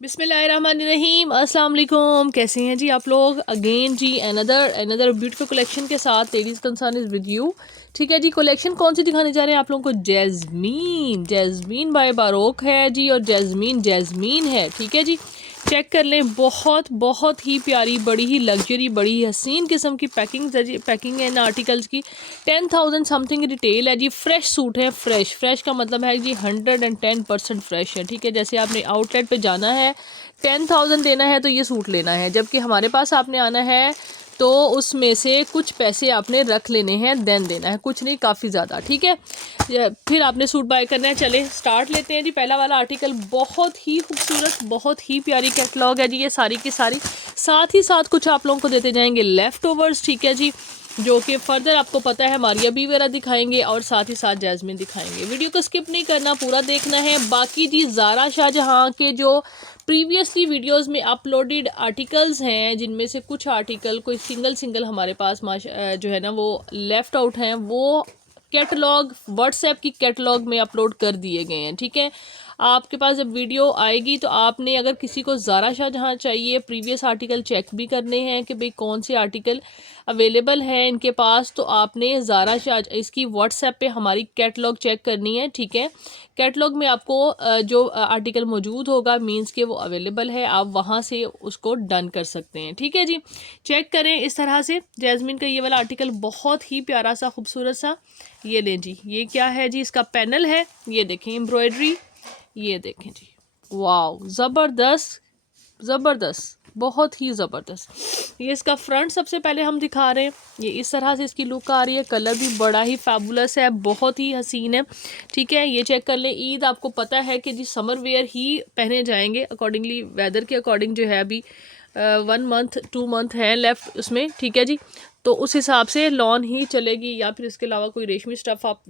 बिस्मिल्लाहिर्रहमानिर्रहीम, अस्सलाम वालेकुम। कैसे हैं जी आप लोग? अगेन जी अनदर ब्यूटीफुल कलेक्शन के साथ ladies concern is with you. ठीक है जी, कलेक्शन कौन सी दिखाने जा रहे हैं आप लोगों को? जैस्मीन बाय बारोक है जी, और जैस्मीन है। ठीक है जी, चेक कर लें। बहुत बहुत ही प्यारी, बड़ी ही लग्जरी, बड़ी ही हसीन किस्म की पैकिंग है इन आर्टिकल्स की। 10,000 समथिंग रिटेल है जी। फ्रेश सूट है, फ्रेश का मतलब है जी 110% फ्रेश है। ठीक है, जैसे आपने आउटलेट पे जाना है 10,000 देना है तो ये सूट लेना है, जबकि हमारे पास आपने आना है तो उसमें से कुछ पैसे आपने रख लेने हैं, देन देना है, कुछ नहीं, काफ़ी ज़्यादा। ठीक है, फिर आपने सूट बाय करना है। चले स्टार्ट लेते हैं जी। पहला वाला आर्टिकल बहुत ही खूबसूरत, बहुत ही प्यारी कैटलॉग है जी, ये सारी की सारी। साथ ही साथ कुछ आप लोगों को देते जाएंगे लेफ़्ट ओवर्स। ठीक है जी, जो कि फर्दर आपको पता है मारिया बी वगैरह दिखाएंगे, और साथ ही साथ जैस्मिन दिखाएंगे। वीडियो को स्किप नहीं करना, पूरा देखना है। बाकी जी ज़ारा शाहजहाँ के जो प्रीवियसली वीडियोस में अपलोडेड आर्टिकल्स हैं, जिनमें से कुछ आर्टिकल कोई सिंगल हमारे पास जो है ना वो लेफ़्ट आउट हैं, वो कैटलॉग व्हाट्सएप की कैटलॉग में अपलोड कर दिए गए हैं। ठीक है, आपके पास जब वीडियो आएगी तो आपने, अगर किसी को ज़ारा शाहजहाँ चाहिए, प्रीवियस आर्टिकल चेक भी करने हैं कि भाई कौन से आर्टिकल अवेलेबल है इनके पास, तो आपने ज़ारा शाह इसकी व्हाट्सएप पे हमारी कैटलॉग चेक करनी है। ठीक है, कैटलॉग में आपको जो आर्टिकल मौजूद होगा मींस के वो अवेलेबल है, आप वहाँ से उसको डन कर सकते हैं। ठीक है जी, चेक करें इस तरह से। जैस्मिन का ये वाला आर्टिकल बहुत ही प्यारा सा, खूबसूरत सा। ये लें जी, ये क्या है जी? इसका पैनल है, ये देखें, एम्ब्रॉयडरी, ये देखें जी, वाह, ज़बरदस्त ज़बरदस्त, बहुत ही ज़बरदस्त। ये इसका फ्रंट सबसे पहले हम दिखा रहे हैं। ये इस तरह से इसकी लुक आ रही है। कलर भी बड़ा ही फैबुलस है, बहुत ही हसीन है। ठीक है, ये चेक कर लें। ईद आपको पता है कि जी समर वेयर ही पहने जाएंगे, अकॉर्डिंगली वेदर के अकॉर्डिंग जो है अभी 1 मंथ 2 मंथ है लेफ्ट उसमें। ठीक है जी, तो उस हिसाब से लॉन ही चलेगी, या फिर इसके अलावा कोई रेशमी स्टफ़ आप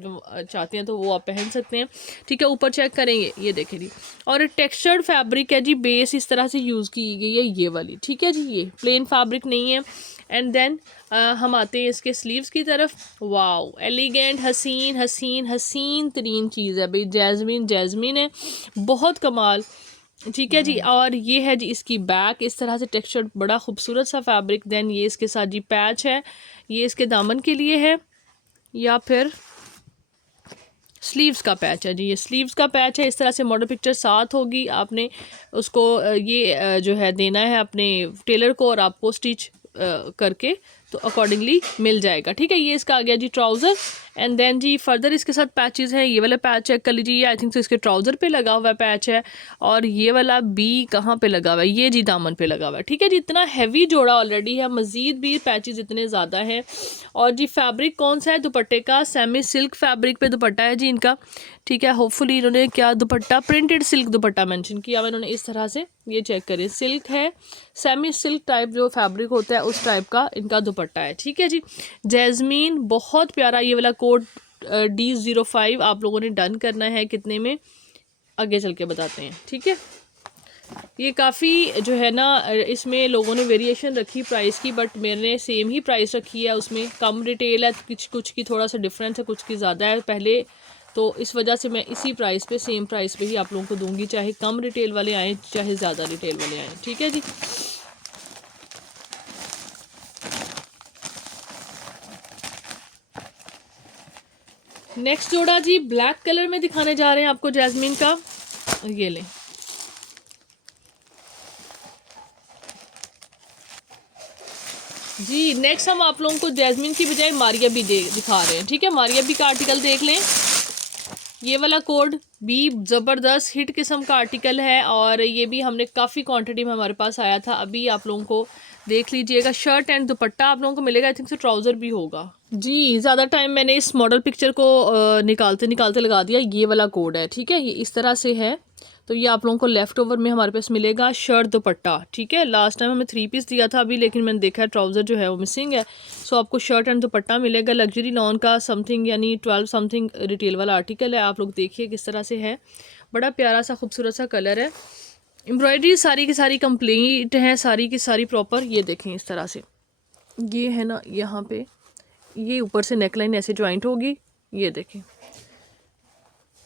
चाहते हैं तो वो आप पहन सकते हैं। ठीक है, ऊपर चेक करेंगे, ये देखें जी, और टेक्सचर्ड फैब्रिक है जी, बेस इस तरह से यूज़ की गई है ये वाली। ठीक है जी, ये प्लेन फैब्रिक नहीं है। एंड देन हम आते हैं इसके स्लीव्स की तरफ। वाओ, एलिगेंट, हसीन हसीन हसीन तरीन चीज़ है भाई, जैस्मिन है, बहुत कमाल। ठीक है जी, और ये है जी इसकी बैक, इस तरह से टेक्सचर, बड़ा खूबसूरत सा फैब्रिक। देन ये इसके साथ जी पैच है, ये इसके दामन के लिए है, या फिर स्लीव्स का पैच है जी, ये स्लीव्स का पैच है। इस तरह से मॉडल पिक्चर साथ होगी, आपने उसको ये जो है देना है अपने टेलर को, और आपको स्टिच करके तो अकॉर्डिंगली मिल जाएगा। ठीक है, ये इसका आ गया जी ट्राउज़र। एंड देन जी फर्दर इसके साथ पैचेस हैं। ये वाला पैच चेक कर लीजिए, ये आई थिंक तो इसके ट्राउज़र पे लगा हुआ पैच है, और ये वाला बी कहाँ पे लगा हुआ है? ये जी दामन पे लगा हुआ है। ठीक है जी, इतना हैवी जोड़ा ऑलरेडी है, मज़ीद भी पैचेस इतने ज़्यादा हैं। और जी फैब्रिक कौन सा है? दुपट्टे का सेमी सिल्क फैब्रिक पे दुपट्टा है जी इनका। ठीक है, होपफुली इन्होंने क्या दुपट्टा, प्रिंटेड सिल्क दुपट्टा मेंशन किया हुआ इन्होंने इस तरह से। ये चेक करें, सिल्क है, सेमी सिल्क टाइप जो फैब्रिक होता है उस टाइप का इनका दुपट्टा है। ठीक है जी, जैस्मीन बहुत प्यारा। ये वाला कोड D05 आप लोगों ने डन करना है। कितने में, आगे चल के बताते हैं। ठीक है, ये काफ़ी जो है ना इसमें लोगों ने वेरिएशन रखी प्राइस की, बट मैंने सेम ही प्राइस रखी है। उसमें कम रिटेल है, कुछ की थोड़ा सा डिफरेंस है, कुछ की ज़्यादा है पहले, तो इस वजह से मैं इसी प्राइस पे, सेम प्राइस पे ही आप लोगों को दूंगी, चाहे कम रिटेल वाले आएँ चाहे ज़्यादा रिटेल वाले आएँ। ठीक है जी, नेक्स्ट जोड़ा जी ब्लैक कलर में दिखाने जा रहे हैं आपको जैस्मिन का। ये लें जी, नेक्स्ट हम आप लोगों को जैस्मिन की बजाय मारिया बी दिखा रहे हैं। ठीक है, मारिया बी का आर्टिकल देख लें। ये वाला कोड भी ज़बरदस्त हिट किस्म का आर्टिकल है, और ये भी हमने काफ़ी क्वांटिटी में हमारे पास आया था। अभी आप लोगों को देख लीजिएगा, शर्ट एंड दुपट्टा आप लोगों को मिलेगा, आई थिंक से ट्राउज़र भी होगा जी। ज़्यादा टाइम मैंने इस मॉडल पिक्चर को निकालते निकालते लगा दिया। ये वाला कोड है, ठीक है, ये इस तरह से है। तो ये आप लोगों को लेफ़्ट ओवर में हमारे पास मिलेगा शर्ट दुपट्टा। ठीक है, लास्ट टाइम हमें 3 पीस दिया था अभी, लेकिन मैंने देखा है ट्राउज़र जो है वो मिसिंग है। सो आपको शर्ट एंड दुपट्टा मिलेगा। लग्जरी लॉन का समथिंग यानी 12 समथिंग रिटेल वाला आर्टिकल है। आप लोग देखिए किस तरह से है, बड़ा प्यारा सा खूबसूरत सा कलर है। एम्ब्रॉयडरी सारी की सारी कंप्लीट है, सारी की सारी प्रॉपर। ये देखें इस तरह से, ये है ना यहाँ पे, ये ऊपर से नेकलाइन ऐसे ज्वाइंट होगी। ये देखें,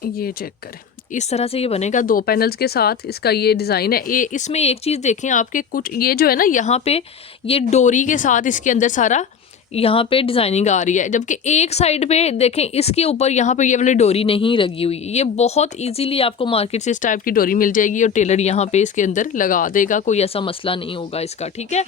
ये चेक करें, इस तरह से ये बनेगा 2 पैनल्स के साथ, इसका ये डिज़ाइन है। ये इसमें एक चीज़ देखें आपके, कुछ ये जो है ना यहाँ पे ये डोरी के साथ इसके अंदर सारा यहाँ पे डिज़ाइनिंग आ रही है, जबकि एक साइड पे देखें इसके ऊपर यहाँ पे ये वाली डोरी नहीं लगी हुई। ये बहुत इजीली आपको मार्केट से इस टाइप की डोरी मिल जाएगी और टेलर यहाँ पे इसके अंदर लगा देगा, कोई ऐसा मसला नहीं होगा इसका, ठीक है।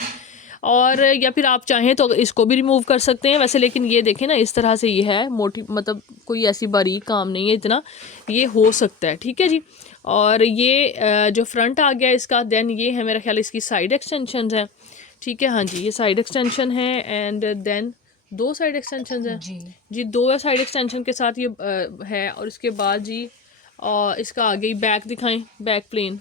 और या फिर आप चाहें तो इसको भी रिमूव कर सकते हैं वैसे, लेकिन ये देखें ना इस तरह से ये है मोटी, मतलब कोई ऐसी बारीक काम नहीं है इतना, ये हो सकता है, ठीक है जी। और ये जो फ्रंट आ गया इसका, देन ये है मेरा ख्याल इसकी साइड एक्सटेंशन है, ठीक है। हाँ जी, ये साइड एक्सटेंशन है एंड देन 2 साइड एक्सटेंशन है जी 2 साइड एक्सटेंशन के साथ ये है। और इसके बाद जी इसका आगे बैक दिखाएं, बैक प्लेन।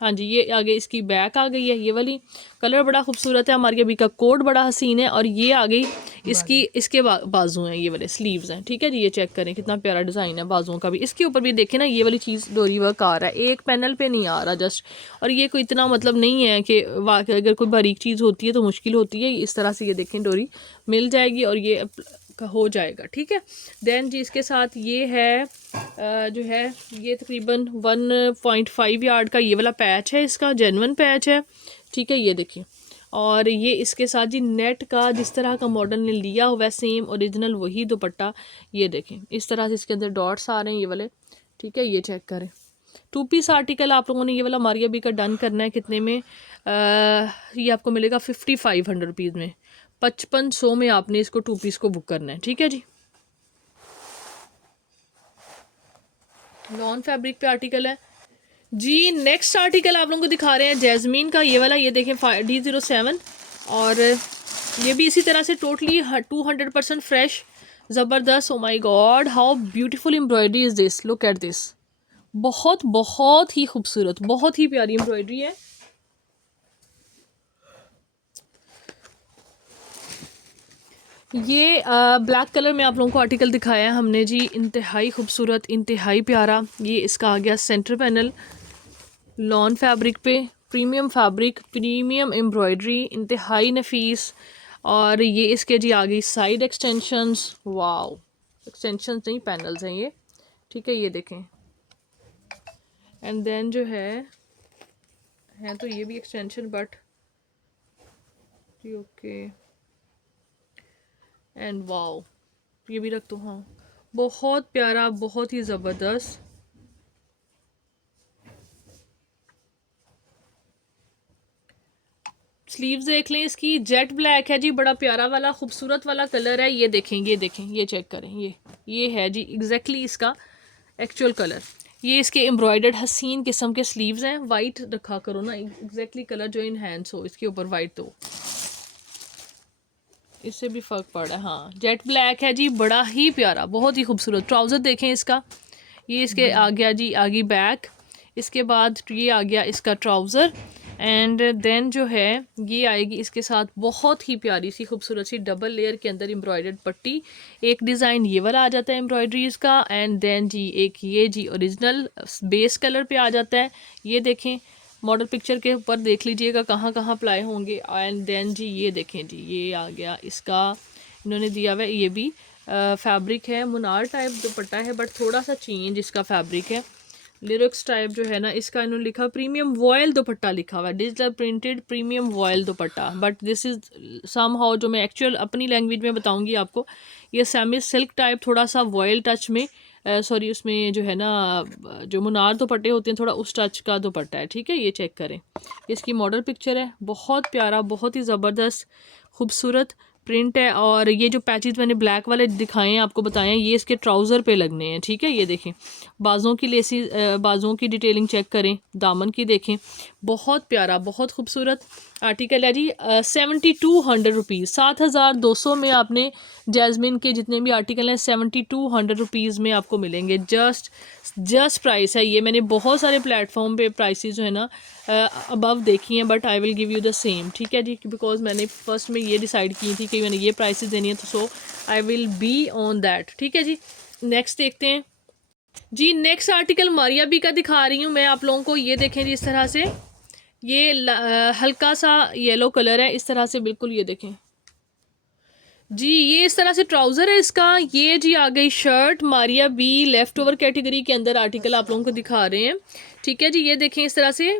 हाँ जी, ये आगे इसकी बैक आ गई है, ये वाली कलर बड़ा खूबसूरत है, हमारी अभी का कोट बड़ा हसीन है। और ये आ गई इसकी, इसके बाजू हैं, ये वाले स्लीव्स हैं, ठीक है जी। ये चेक करें कितना प्यारा डिज़ाइन है बाजुओं का भी। इसके ऊपर भी देखें ना ये वाली चीज़ डोरी वर्क आ रहा है, एक पैनल पे नहीं आ रहा जस्ट। और ये कोई इतना मतलब नहीं है कि वाकई अगर कोई बारीक चीज़ होती है तो मुश्किल होती है, इस तरह से ये देखें डोरी मिल जाएगी और ये का हो जाएगा, ठीक है। देन जी इसके साथ ये है जो है ये तकरीबन 1.5 यार्ड का ये वाला पैच है, इसका जेन्युइन पैच है, ठीक है। ये देखिए, और ये इसके साथ जी नेट का जिस तरह का मॉडल ने लिया हुआ है सेम ओरिजिनल वही दुपट्टा, ये देखें इस तरह से इसके अंदर डॉट्स आ रहे हैं ये वाले, ठीक है। ये चेक करें 2 पीस आर्टिकल आप लोगों ने ये वाला मारिया बी का डन करना है। कितने में ये आपको मिलेगा 5500 रुपीज़ में, 5500 में आपने इसको 2 पीस को बुक करना है, ठीक है जी। लॉन फैब्रिक पे आर्टिकल है जी। नेक्स्ट आर्टिकल आप लोगों को दिखा रहे हैं जैस्मीन का, ये वाला, ये देखें D07। और ये भी इसी तरह से टोटली 200% फ्रेश, ज़बरदस्त। Oh my God how beautiful embroidery is this, look at this, बहुत बहुत ही खूबसूरत, बहुत ही प्यारी एम्ब्रॉयडरी है। ये ब्लैक कलर में आप लोगों को आर्टिकल दिखाया है हमने जी, इंतहाई खूबसूरत, इंतहाई प्यारा। ये इसका आ गया सेंटर पैनल लॉन फैब्रिक पे, प्रीमियम फैब्रिक, प्रीमियम एम्ब्रॉयडरी, इंतहाई नफीस। और ये इसके जी आ गई साइड एक्सटेंशंस, वाओ, एक्सटेंशंस नहीं पैनल्स हैं ये, ठीक है। ये देखें एंड देन जो है तो ये भी extension but okay and wow, ये भी रख दो, हाँ बहुत प्यारा, बहुत ही ज़बरदस्त। स्लीव्स देख लें इसकी, जेट ब्लैक है जी, बड़ा प्यारा वाला खूबसूरत वाला कलर है। ये देखें, ये देखें, ये चेक करें, ये है जी एग्जैक्टली इसका एक्चुअल कलर। ये इसके एम्ब्रॉयडर्ड हसीन किस्म के स्लीव्स हैं। वाइट रखा करो ना, एग्जैक्टली कलर जो इनहैंस हो इसके ऊपर वाइट, तो इससे भी फ़र्क पड़ रहा है। हाँ जेट ब्लैक है जी, बड़ा ही प्यारा, बहुत ही खूबसूरत। ट्राउज़र देखें इसका, ये इसके आ गया जी आगे बैक, इसके बाद ये आ गया इसका ट्राउज़र एंड देन जो है ये आएगी इसके साथ बहुत ही प्यारी सी खूबसूरत सी डबल लेयर के अंदर एम्ब्रॉयडर्ड पट्टी। एक डिज़ाइन ये वाला आ जाता है एम्ब्रॉयडरीज़ का एंड देन जी एक ये जी ओरिजिनल बेस कलर पे आ जाता है। ये देखें मॉडल पिक्चर के ऊपर देख लीजिएगा कहाँ कहाँ अप्लाई होंगे। एंड देन जी ये देखें जी, ये आ गया इसका, इन्होंने दिया हुआ है ये भी फैब्रिक है, मुनार टाइप दुपट्टा है बट थोड़ा सा चेंज इसका फैब्रिक है। लिरिक्स टाइप जो है ना इसका इन्होंने लिखा प्रीमियम वॉयल दुपट्टा लिखा हुआ है, डिजिटल प्रिंटेड प्रीमियम वॉयल दुपट्टा, but this is somehow, जो मैं एक्चुअल अपनी लैंग्वेज में बताऊंगी आपको, ये सेमी सिल्क टाइप थोड़ा सा वॉयल टच में सॉरी उसमें जो है ना जो मुनार दुपट्टे होते हैं थोड़ा उस टच का दुपट्टा है, ठीक है। ये चेक करें, इसकी मॉडल पिक्चर है, बहुत प्यारा, बहुत ही ज़बरदस्त खूबसूरत प्रिंट है। और ये जो पैचेस मैंने ब्लैक वाले दिखाए हैं आपको बताए हैं, ये इसके ट्राउज़र पे लगने हैं, ठीक है। ये देखें बाजुओं की लेसी, बाजुओं की डिटेलिंग चेक करें, दामन की देखें, बहुत प्यारा, बहुत खूबसूरत आर्टिकल है जी। 7200 रुपीज़, 7200 में आपने जैस्मिन के जितने भी आर्टिकल हैं 7200 रुपीज़ में आपको मिलेंगे। जस्ट प्राइस है ये। मैंने बहुत सारे प्लेटफॉर्म पे प्राइसेस जो है ना अबव देखी हैं but I will give you the same, ठीक है जी, बिकॉज मैंने फर्स्ट में ये डिसाइड की थी कि मैंने ये प्राइसेस देनी है, तो so I will be on that, ठीक है जी। नेक्स्ट देखते हैं जी। नेक्स्ट आर्टिकल मारिया बी का दिखा रही हूँ मैं आप लोगों को। ये देखें जी इस तरह से, ये हल्का सा येलो कलर है इस तरह से, बिल्कुल ये देखें जी ये इस तरह से ट्राउज़र है इसका। ये जी आ गई shirt, Maria be left over category के अंदर आर्टिकल आप लोगों को दिखा रहे हैं। ठीक है जी, ये देखें इस तरह से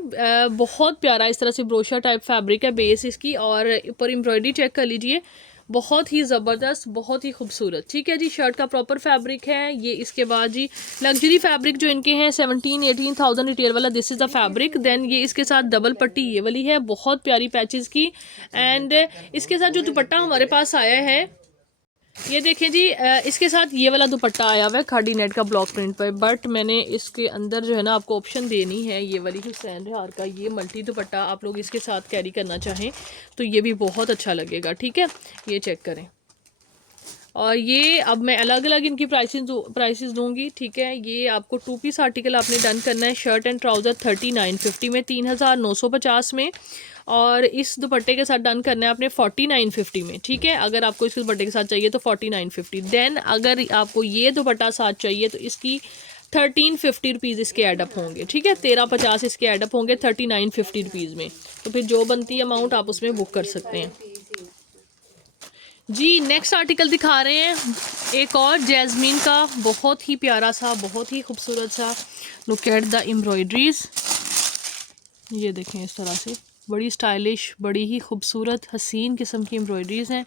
बहुत प्यारा इस तरह से ब्रोशा टाइप फैब्रिक है बेस इसकी, और ऊपर एम्ब्रॉयडरी चेक कर लीजिए, बहुत ही ज़बरदस्त, बहुत ही खूबसूरत। ठीक है जी, शर्ट का प्रॉपर फैब्रिक है ये। इसके बाद जी लग्जरी फैब्रिक जो इनके हैं 17-18,000 रिटेल वाला, this is the fabric. Then ये इसके साथ डबल पट्टी ये वाली है, बहुत प्यारी पैचेस की। एंड इसके साथ जो दुपट्टा हमारे पास आया है, ये देखें जी, इसके साथ ये वाला दुपट्टा आया हुआ है खाड़ी नेट का ब्लॉक प्रिंट पर, बट मैंने इसके अंदर जो है ना आपको ऑप्शन देनी है ये वाली हुसैन रिहार का ये मल्टी दुपट्टा, आप लोग इसके साथ कैरी करना चाहें तो ये भी बहुत अच्छा लगेगा। ठीक है, ये चेक करें। और ये अब मैं अलग अलग इनकी प्राइसेस दूंगी। ठीक है, ये आपको 2 पीस आर्टिकल आपने डन करना है, शर्ट एंड ट्राउज़र 3950 में, 3950 में, और इस दुपट्टे के साथ डन करना है आपने 4950 में। ठीक है, अगर आपको इस दुपट्टे के साथ चाहिए तो 4950। देन अगर आपको ये दुपट्टा साथ चाहिए तो इसकी 1350 रुपीज़ इसके एडअप होंगे। ठीक है, 1350 इसके एडअप होंगे 3950 रुपीज़ में। तो फिर जो बनती अमाउंट आप उसमें बुक कर सकते हैं जी। नेक्स्ट आर्टिकल दिखा रहे हैं एक और जैस्मीन का, बहुत ही प्यारा सा, बहुत ही खूबसूरत सा। लुक एट द एम्ब्रॉयडरीज, ये देखें इस तरह से बड़ी स्टाइलिश, बड़ी ही खूबसूरत हसीन किस्म की एम्ब्रॉयडरीज हैं।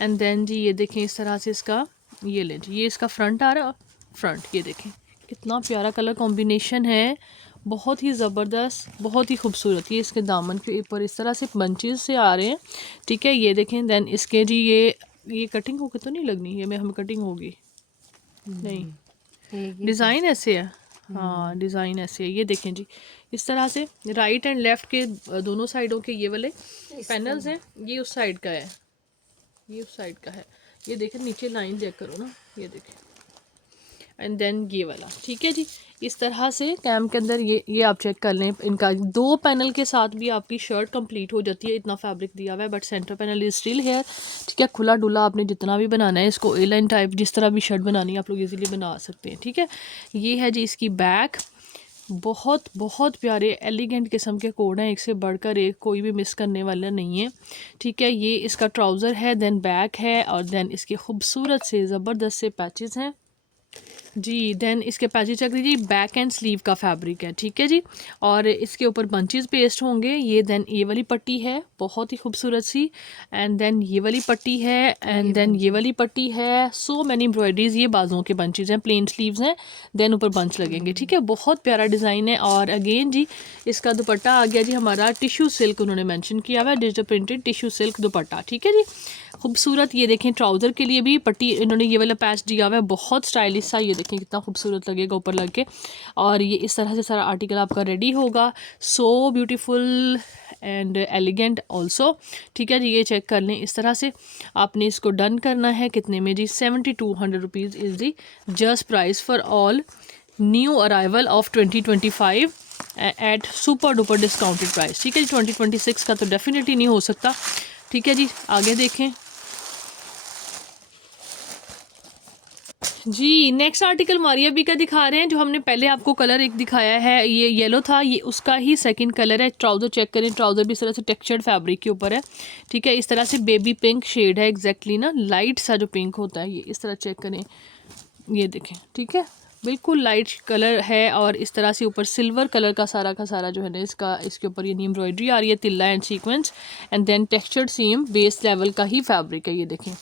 एंड देन जी ये देखें इस तरह से इसका, ये ले जी, ये इसका फ्रंट आ रहा, फ्रंट ये देखें कितना प्यारा कलर कॉम्बिनेशन है, बहुत ही ज़बरदस्त, बहुत ही खूबसूरत। ये इसके दामन के ऊपर इस तरह से बंचेस से आ रहे हैं। ठीक है, ये देखें। देन इसके जी ये कटिंग होगी तो नहीं लगनी, ये में हमें कटिंग होगी नहीं, डिज़ाइन ऐसे है। हाँ डिज़ाइन ऐसे है, ये देखें जी इस तरह से राइट एंड लेफ़्ट के दोनों साइडों के ये वाले पैनल्स हैं। ये उस साइड का है, ये उस साइड का है। ये देखें नीचे लाइन चेक करो ना, ये देखें। एंड देन ये वाला, ठीक है जी, इस तरह से कैम के अंदर ये आप चेक कर लें। इनका 2 पैनल के साथ भी आपकी शर्ट कंप्लीट हो जाती है, इतना फैब्रिक दिया हुआ है, but centre panel is still here. ठीक है, खुला डुला आपने जितना भी बनाना है इसको, ए लाइन टाइप जिस तरह भी शर्ट बनानी है आप लोग इजीली बना सकते हैं। ठीक है, ये है जी इसकी बैक, बहुत बहुत प्यारे एलिगेंट किस्म के कोड हैं, एक से बढ़कर एक, कोई भी मिस करने वाला नहीं है। ठीक है, ये इसका ट्राउज़र है, देन बैक है, और देन इसके खूबसूरत से ज़बरदस्त से पैचेस हैं जी। देन इसके पैचेस चेक लीजिए, बैक एंड स्लीव का फैब्रिक है। ठीक है जी, और इसके ऊपर बंचेस पेस्ट होंगे। ये देन ये वाली पट्टी है बहुत ही खूबसूरत सी, एंड देन ये वाली पट्टी है, एंड देन ये वाली पट्टी है। सो मैनी एम्ब्रॉयडरीज, ये बाजुओं के बंचेस हैं, प्लेन स्लीव्स हैं, देन ऊपर बंच लगेंगे। ठीक है, बहुत प्यारा डिज़ाइन है। और अगेन जी इसका दुपट्टा आ गया जी हमारा टिश्यू सिल्क, उन्होंने मेंशन किया हुआ है, डिजिटल प्रिंटेड टिश्यू सिल्क दुपट्टा। ठीक है जी, खूबसूरत। ये देखें ट्राउज़र के लिए भी पट्टी इन्होंने ये वाला पैच दिया हुआ है, बहुत स्टाइलिश सा, ये देखें कितना खूबसूरत लगेगा ऊपर लग के। और ये इस तरह से सारा आर्टिकल आपका रेडी होगा, so beautiful and elegant also. ठीक है जी, ये चेक कर लें इस तरह से। आपने इसको डन करना है कितने में जी, 7200 rupees is the just price for all new arrival of 2025 at super duper discounted price. ठीक है जी, 2026 का तो डेफिनेटली नहीं हो सकता। ठीक है जी, आगे देखें जी। नेक्स्ट आर्टिकल मारिया बी का दिखा रहे हैं, जो हमने पहले आपको कलर एक दिखाया है, ये येलो था, ये उसका ही सेकंड कलर है। ट्राउज़र चेक करें, ट्राउज़र भी इस तरह से टेक्सचर्ड फैब्रिक के ऊपर है। ठीक है, इस तरह से बेबी पिंक शेड है, एग्जैक्टली ना लाइट सा जो पिंक होता है, ये इस तरह चेक करें, ये देखें। ठीक है, बिल्कुल लाइट कलर है, और इस तरह से ऊपर सिल्वर कलर का सारा जो है ना इसका, इसके ऊपर ये एम्ब्रॉयडरी आ रही है, तिल्ला and sequence, and then textured same base level का ही फैब्रिक है, ये देखें।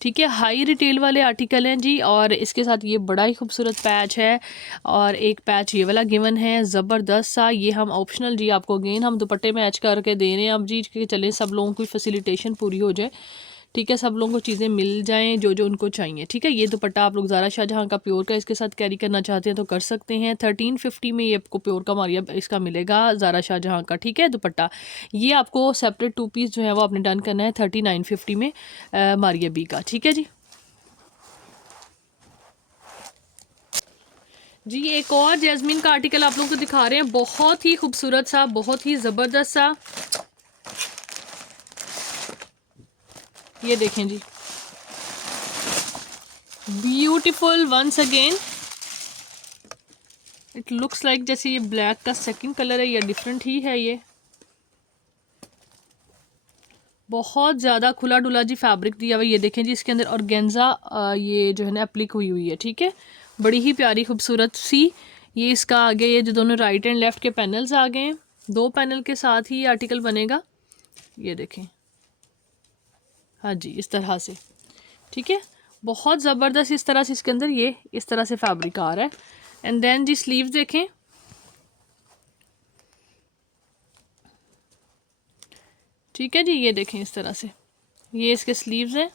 ठीक है, हाई रिटेल वाले आर्टिकल हैं जी, और इसके साथ ये बड़ा ही खूबसूरत पैच है, और एक पैच ये वाला गिवन है ज़बरदस्त सा। ये हम ऑप्शनल जी आपको अगेन हम दुपट्टे मैच करके दे रहे हैं अब जी, कि चलें सब लोगों की फैसिलिटेशन पूरी हो जाए। ठीक है, सब लोगों को चीज़ें मिल जाएं जो जो उनको चाहिए। ठीक है, ये दुपट्टा आप लोग ज़ारा शाहजहाँ का प्योर का इसके साथ कैरी करना चाहते हैं तो कर सकते हैं। 1350 में ये आपको प्योर का मारिया इसका मिलेगा ज़ारा शाहजहाँ का। ठीक है, दुपट्टा ये आपको सेपरेट 2 पीस जो है वो आपने डन करना है 3950 में मारिया बी का। ठीक है जी, एक और जैस्मिन का आर्टिकल आप लोगों को दिखा रहे हैं, बहुत ही खूबसूरत सा, बहुत ही ज़बरदस्त सा। ये देखें जी, beautiful once again. It looks like जैसे ये ब्लैक का सेकंड कलर है या डिफरेंट ही है ये। बहुत ज़्यादा खुला डुला जी फैब्रिक दिया हुआ। ये देखें जी इसके अंदर ऑर्गेन्जा ये जो है ना एप्लिक हुई हुई है, ठीक है, बड़ी ही प्यारी खूबसूरत सी। ये इसका आगे ये जो दोनों राइट एंड लेफ़्ट के पैनल्स आ गए हैं, 2 पैनल के साथ ही ये आर्टिकल बनेगा। ये देखें, हाँ जी, इस तरह से, ठीक है, बहुत ज़बरदस्त इस तरह से इसके अंदर ये इस तरह से फैब्रिक आ रहा है। एंड देन जी स्लीव्स देखें, ठीक है जी, ये देखें इस तरह से ये इसके स्लीव्स हैं।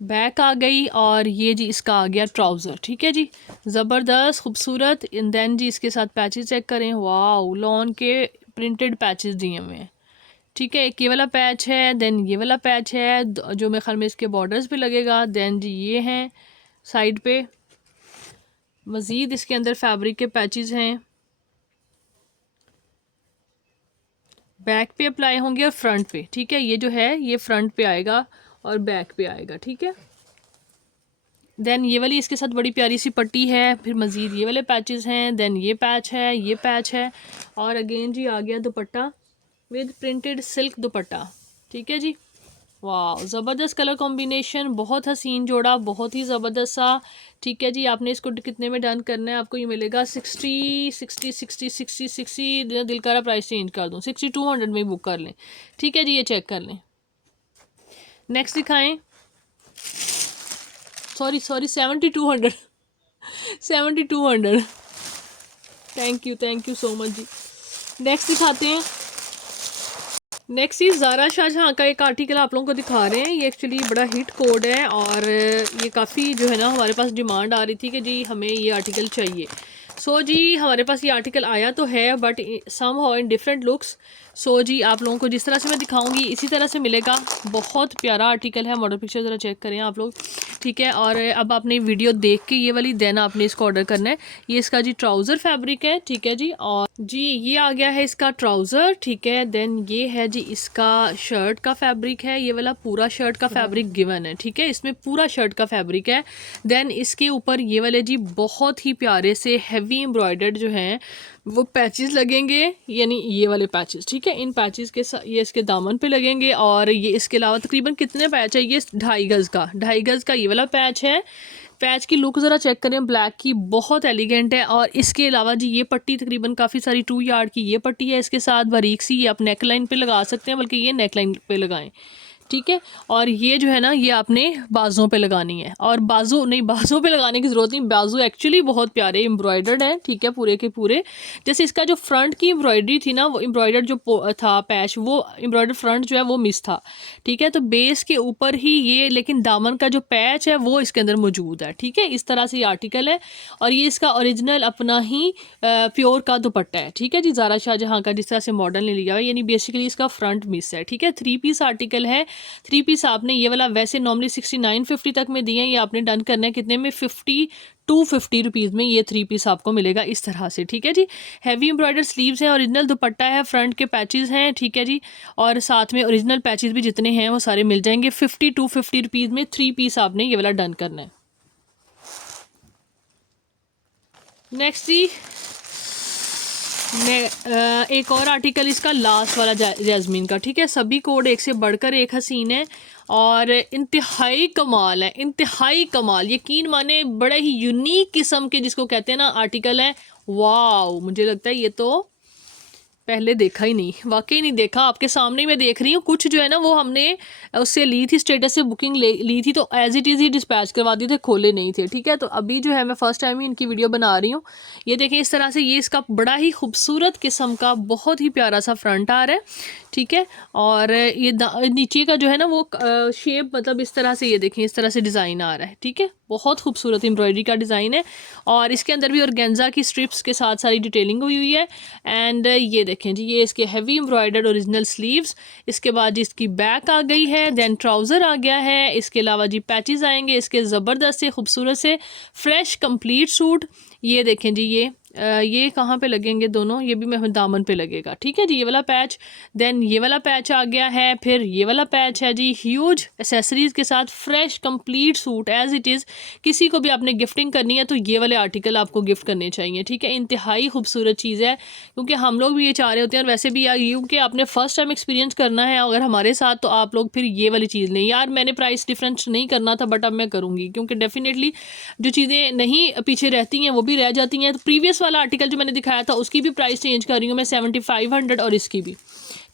बैक आ गई और ये जी इसका आ गया ट्राउज़र, ठीक है जी, ज़बरदस्त खूबसूरत। एंड देन जी इसके साथ पैचेस चेक करें, वाह, लॉन के प्रिंटेड पैचेस दिए हुए हैं, ठीक है, एक ये वाला पैच है, देन ये वाला पैच है जो मेरे ख्याल में इसके बॉर्डर्स पे लगेगा। देन जी ये हैं साइड पे, मज़ीद इसके अंदर फैब्रिक के पैचेस हैं, बैक पे अप्लाई होंगे और फ्रंट पे, ठीक है, ये जो है ये फ्रंट पे आएगा और बैक पे आएगा, ठीक है। देन ये वाली इसके साथ बड़ी प्यारी सी पट्टी है, फिर मज़ीद ये वाले पैचेस हैं, देन ये पैच है, ये पैच है, और अगेन जी आ गया दुपट्टा विद प्रिंटेड सिल्क दुपट्टा, ठीक है जी। वाह, ज़बरदस्त कलर कॉम्बिनेशन, बहुत हसीन जोड़ा, बहुत ही ज़बरदस्त सा, ठीक है जी। आपने इसको कितने में डन करना है, आपको ये मिलेगा 60 दिल करा प्राइस चेंज कर दूँ, 6200 में बुक कर लें, ठीक है जी। ये चेक कर लें। नेक्स्ट दिखाएं, sorry 7200 7200, thank you so much जी। नेक्स्ट दिखाते हैं। नेक्स्ट ये ज़ारा शाहजहाँ का एक आर्टिकल आप लोगों को दिखा रहे हैं। ये एक्चुअली बड़ा हिट कोड है और ये काफ़ी जो है ना हमारे पास डिमांड आ रही थी कि जी हमें ये आर्टिकल चाहिए। सो जी हमारे पास ये आर्टिकल आया तो है but somehow in different looks. So जी आप लोगों को जिस तरह से मैं दिखाऊंगी इसी तरह से मिलेगा। बहुत प्यारा आर्टिकल है, मॉडल पिक्चर ज़रा चेक करें आप लोग, ठीक है। और अब आपने वीडियो देख के ये वाली देन आपने इसको ऑर्डर करना है। ये इसका जी ट्राउज़र फैब्रिक है, ठीक है जी। और जी ये आ गया है इसका ट्राउज़र, ठीक है। देन ये है जी इसका शर्ट का फैब्रिक है, ये वाला पूरा शर्ट का फैब्रिक गिवन है, ठीक है, इसमें पूरा शर्ट का फैब्रिक है। देन इसके ऊपर ये वाले जी बहुत ही प्यारे से हैवी एम्ब्रॉयडर्ड जो हैं वो पैचेस लगेंगे, यानी ये वाले पैचेस, ठीक है। इन पैचेस के साथ ये इसके दामन पे लगेंगे। और ये इसके अलावा तकरीबन कितने पैच है, ये 2.5 गज़ का ये वाला पैच है। पैच की लुक ज़रा चेक करें, ब्लैक की, बहुत एलिगेंट है। और इसके अलावा जी ये पट्टी तकरीबन काफ़ी सारी 2 यार्ड की ये पट्टी है इसके साथ, बारीक सी, ये आप नेक लाइन पर लगा सकते हैं, बल्कि ये नेक लाइन पर लगाएं, ठीक है। और ये जो है ना ये आपने बाजुओं पे लगानी है, और बाजू नहीं, बाजुओं पे लगाने की ज़रूरत नहीं, बाजू एक्चुअली बहुत प्यारे एम्ब्रॉयडर्ड है, ठीक है, पूरे के पूरे। जैसे इसका जो फ्रंट की एम्ब्रॉयडरी थी ना, वो एम्ब्रॉयडर्ड जो था पैच, वो एम्ब्रॉयडर्ड फ्रंट जो है वो मिस था, ठीक है। तो बेस के ऊपर ही ये, लेकिन दामन का जो पैच है वो इसके अंदर मौजूद है, ठीक है। इस तरह से ये आर्टिकल है और ये इसका ओरिजिनल अपना ही प्योर का दुपट्टा है, ठीक है जी। ज़ारा शाहजहाँ का जिस तरह से मॉडल ने लिया है, यानी बेसिकली इसका फ्रंट मिस है, ठीक है। 3 पीस आर्टिकल है। 3 पीस आपने ये वाला वैसे नॉर्मली 6950 तक में दिए हैं, ये आपने डन करना है कितने में, 5250 रुपीज़ में ये 3 पीस आपको मिलेगा इस तरह से, ठीक है जी। हैवी एम्ब्रॉयडर स्लीव्स हैं, ओरिजिनल दुपट्टा है, फ्रंट के पैचेस हैं, ठीक है जी। और साथ में ओरिजिनल पैचेस भी जितने हैं वो सारे मिल जाएंगे। 5250 रुपीज़ में 3 पीस आपने ये वाला डन करना है। नेक्स्ट जी एक और आर्टिकल इसका लास्ट वाला जैस्मीन का, ठीक है। सभी कोड एक से बढ़कर एक हसीन है और इंतहाई कमाल है, इंतहाई कमाल, यकीन माने बड़े ही यूनिक किस्म के जिसको कहते हैं ना आर्टिकल है। वाओ, मुझे लगता है ये तो पहले देखा ही नहीं, वाकई नहीं देखा, आपके सामने ही मैं देख रही हूँ। कुछ जो है ना वो हमने उससे ली थी, स्टेटस से बुकिंग ली थी, तो एज इट इज़ ही डिस्पैच करवा दिए थे, खोले नहीं थे, ठीक है। तो अभी जो है मैं फ़र्स्ट टाइम ही इनकी वीडियो बना रही हूँ। ये देखें इस तरह से ये इसका बड़ा ही खूबसूरत किस्म का बहुत ही प्यारा सा फ्रंट आ रहा है, ठीक है। और ये नीचे का जो है ना वो शेप, मतलब इस तरह से, ये देखें इस तरह से डिज़ाइन आ रहा है, ठीक है। बहुत खूबसूरत एम्ब्रॉयडरी का डिज़ाइन है और इसके अंदर भी ऑर्गेन्जा की स्ट्रिप्स के साथ सारी डिटेलिंग हुई हुई है। एंड ये देखें जी ये इसके हैवी एम्ब्रॉयडर्ड ओरिजिनल स्लीव्स, इसके बाद इसकी बैक आ गई है, देन ट्राउज़र आ गया है, इसके अलावा जी पैचेस आएंगे इसके ज़बरदस्त से खूबसूरत से फ्रेश कंप्लीट सूट। ये देखें जी ये ये कहाँ पे लगेंगे दोनों, ये भी मैं दामन पे लगेगा, ठीक है जी। ये वाला पैच, देन ये वाला पैच आ गया है, फिर ये वाला पैच है जी, ह्यूज एसेसरीज के साथ fresh complete suit as it is. किसी को भी आपने गिफ्टिंग करनी है तो ये वाले आर्टिकल आपको गिफ्ट करने चाहिए, ठीक है। इंतहाई खूबसूरत चीज़ है, क्योंकि हम लोग भी ये चाह रहे होते हैं, और वैसे भी यार क्योंकि आपने फर्स्ट टाइम एक्सपीरियंस करना है अगर हमारे साथ, तो आप लोग फिर ये वाली चीज़ लें। यार मैंने प्राइस डिफरेंस नहीं करना था, बट अब मैं करूँगी, क्योंकि डेफिनेटली जो चीज़ें नहीं पीछे रहती हैं वो भी रह जाती हैं। तो प्रीवियस वाला आर्टिकल जो मैंने दिखाया था उसकी भी प्राइस चेंज कर रही हूँ मैं, 7500, और इसकी भी,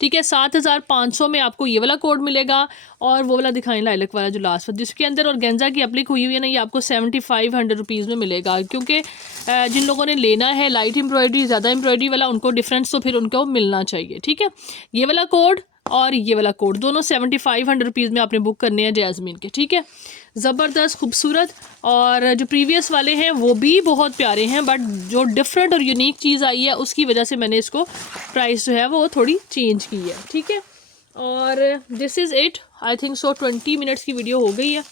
ठीक है। 7500 में आपको ये वाला कोड मिलेगा, और वो वाला दिखाएं लाइलक वाला जो लास्ट जिसके अंदर और गेंजा की एप्लिक हुई हुई है ना, ये आपको 7500 रुपीज़ में मिलेगा। क्योंकि जिन लोगों ने लेना है लाइट एम्ब्रॉयडरी, ज़्यादा एम्ब्रॉयडरी वाला, उनको डिफरेंस तो फिर उनको मिलना चाहिए, ठीक है। ये वाला कोड और ये वाला कोड दोनों 7500 रुपीज़ में आपने बुक करने हैं जैस्मीन के, ठीक है। ज़बरदस्त खूबसूरत, और जो प्रीवियस वाले हैं वो भी बहुत प्यारे हैं, बट जो डिफरेंट और यूनिक चीज़ आई है उसकी वजह से मैंने इसको प्राइस जो है वो थोड़ी चेंज की है, ठीक है। और this is it, I think so 20 minutes की वीडियो हो गई है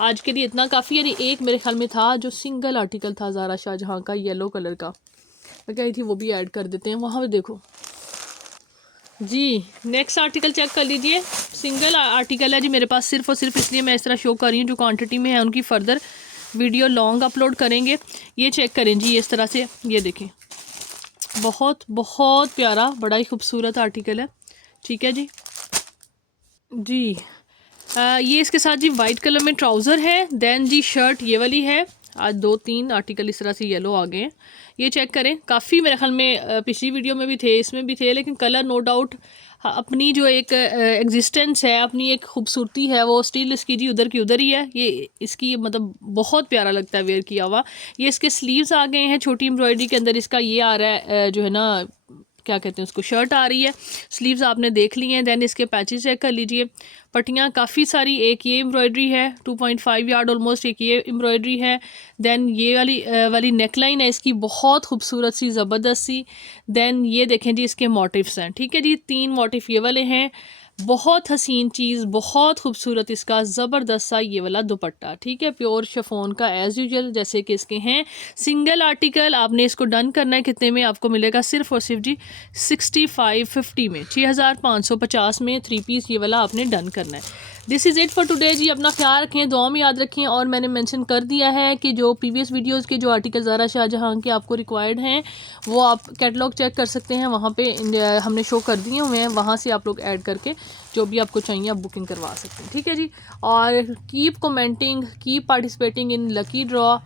आज के लिए, इतना काफ़ी। यानी एक मेरे ख्याल में था जो सिंगल आर्टिकल था ज़ारा शाहजहाँ का येलो कलर का, मैं कही थी वो भी ऐड कर देते हैं, वहाँ पे देखो जी। नेक्स्ट आर्टिकल चेक कर लीजिए, सिंगल आर्टिकल है जी मेरे पास, सिर्फ और सिर्फ इसलिए मैं इस तरह शो कर रही हूँ, जो क्वांटिटी में है उनकी फर्दर वीडियो लॉन्ग अपलोड करेंगे। ये चेक करें जी, इस तरह से ये देखें, बहुत बहुत प्यारा, बड़ा ही खूबसूरत आर्टिकल है, ठीक है जी। जी ये इसके साथ जी वाइट कलर में ट्राउज़र है, देन जी शर्ट ये वाली है। आज 2-3 आर्टिकल इस तरह से येलो आ गए हैं, ये चेक करें। काफ़ी मेरे ख्याल में पिछली वीडियो में भी थे, इसमें भी थे, लेकिन कलर नो डाउट अपनी जो एक एग्जिस्टेंस है, अपनी एक खूबसूरती है, वो स्टिल इसकी जी उधर की उधर ही है। ये इसकी मतलब बहुत प्यारा लगता है वेयर किया हुआ। ये इसके स्लीव्स आ गए हैं छोटी एम्ब्रॉयडरी के अंदर, इसका ये आ रहा है जो है ना, क्या कहते हैं उसको, शर्ट आ रही है, स्लीव्स आपने देख ली हैं। देन इसके पैचेस चेक कर लीजिए, पट्टियाँ काफ़ी सारी, एक ये एम्ब्रॉयडरी है 2.5 यार्ड ऑलमोस्ट, एक ये एम्ब्रॉयडरी है। देन ये वाली नेकलाइन है इसकी, बहुत खूबसूरत सी, ज़बरदस्त सी। देन ये देखें जी इसके मोटिव्स हैं, ठीक है जी, 3 मोटिव ये वाले हैं, बहुत हसीन चीज़, बहुत खूबसूरत इसका ज़बरदस्त सा ये वाला दुपट्टा, ठीक है, प्योर शिफॉन का एज़ यूजुअल जैसे कि इसके हैं। सिंगल आर्टिकल आपने इसको डन करना है, कितने में आपको मिलेगा, सिर्फ और सिर्फ जी 6550 में, 6550 में 3 पीस ये वाला आपने डन करना है। This is it for today जी। अपना ख्याल रखें, दुआ में याद रखें, और मैंने मेंशन कर दिया है कि जो प्रीवियस वीडियोस के जो आर्टिकल ज़ारा शाहजहाँ के आपको रिक्वायर्ड हैं वो आप कैटलॉग चेक कर सकते हैं, वहाँ पे हमने शो कर दिए हुए हैं, वहाँ से आप लोग ऐड करके जो भी आपको चाहिए आप बुकिंग करवा सकते हैं, ठीक है जी। और keep commenting, keep participating in lucky draw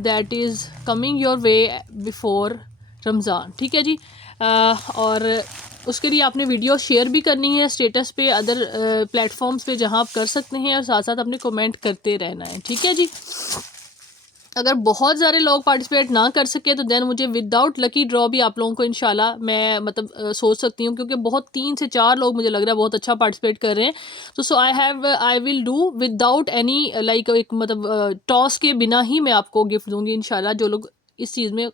that is coming your way before Ramzan, ठीक है जी। और उसके लिए आपने वीडियो शेयर भी करनी है स्टेटस पे, अदर प्लेटफॉर्म्स पे जहां आप कर सकते हैं, और साथ साथ अपने कमेंट करते रहना है, ठीक है जी। अगर बहुत सारे लोग पार्टिसिपेट ना कर सके तो देन मुझे विदाउट लकी ड्रॉ भी आप लोगों को इंशाल्लाह मैं मतलब सोच सकती हूँ, क्योंकि बहुत 3 से 4 लोग मुझे लग रहा है बहुत अच्छा पार्टिसिपेट कर रहे हैं। तो so I will do without any like एक मतलब टॉस के बिना ही मैं आपको गिफ्ट दूंगी इंशाल्लाह। जो लोग इस चीज़ में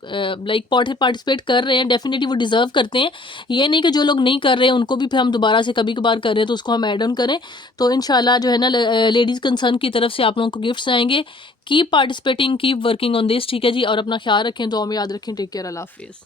लाइक पार्टिसिपेट कर रहे हैं डेफिनेटली वो डिज़र्व करते हैं। ये नहीं कि जो लोग नहीं कर रहे हैं उनको भी फिर हम दोबारा से कभी कभार कर रहे हैं तो उसको हम ऐड ऑन करें। तो इंशाल्लाह जो है ना लेडीज़ कंसर्न की तरफ से आप लोगों को गिफ्ट्स आएंगे। Keep participating, keep working on this, ठीक है जी। और अपना ख्याल रखें, दुआ में याद रखें। टेक केयर, अल्लाह हाफिज़।